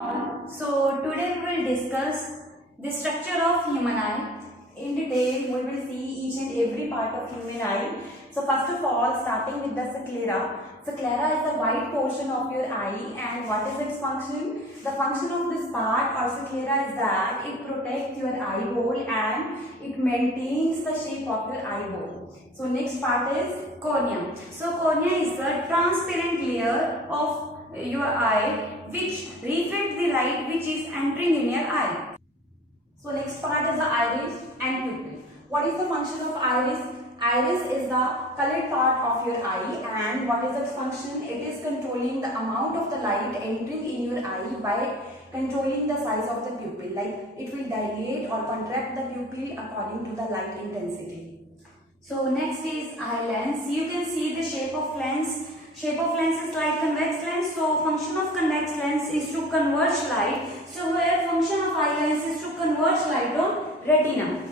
So today we will discuss the structure of human eye. In detail, we will see each and every part of human eye. So first of all, starting with the sclera. Sclera is the white portion of your eye, and what is its function? The function of this part or sclera is that it protects your eyeball and it maintains the shape of your eyeball. So next part is cornea. So cornea is the transparent layer of your eye which reflects the light which is entering in your eye. So next part is the iris and pupil. What is the function of iris? Iris is the colored part of your eye, and what is its function? It is controlling the amount of the light entering in your eye by controlling the size of the pupil. Like it will dilate or contract the pupil according to the light intensity. So next is eye lens. You can see the shape of lens. Shape of lens is like convex lens. So function of convex lens is to converge light. So where function of eye lens is to converge light on retina.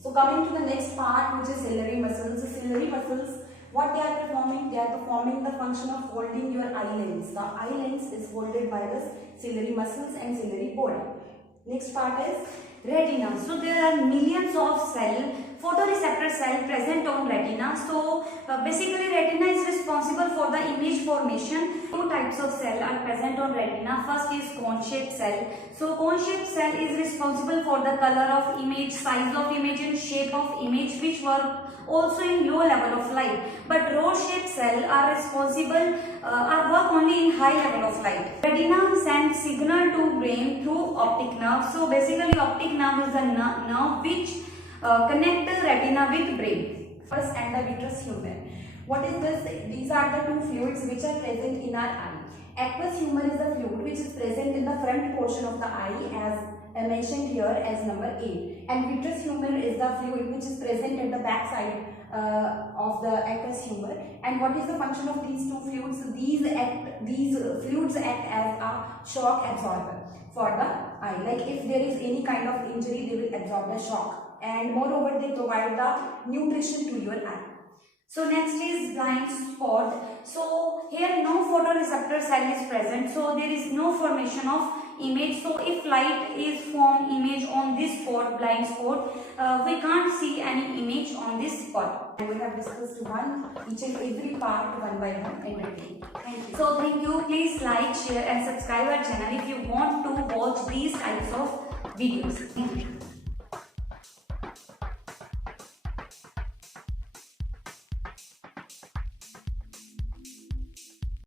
So coming to the next part, which is ciliary muscles. The ciliary muscles, what they are performing? They are performing the function of holding your eye lens. The eye lens is holded by the ciliary muscles and ciliary body. Next part is retina. So there are millions of photoreceptor cell present on retina. So basically retina is responsible for the image formation. Two types of cell are present on retina. First is cone-shaped cell. So cone-shaped cell is responsible for the color of image, size of image and shape of image, which work also in low level of light. But rod-shaped cell are responsible work only in high level of light. Retina sends signal to brain through optic nerve. So basically optic nerve is the nerve which connect the retina with brain. First, and the vitreous humor. What is this? These are the two fluids which are present in our eye. Aqueous humor is the fluid which is present in the front portion of the eye, as mentioned here as number 8. And vitreous humor is the fluid which is present at the back side of the aqueous humor. And what is the function of these two fluids? These fluids act as a shock absorber for the eye. Like if there is any kind of injury, they will absorb the shock, and moreover they provide the nutrition to your eye. So next is blind spot. So here no photoreceptor cell is present, so there is no formation of image. So if light is formed image on this spot, blind spot, we can't see any image on this spot. And we have discussed each and every part one by one in detail. Thank you. So thank you. Please like, share and subscribe our channel if you want to watch these types of videos. Thank you.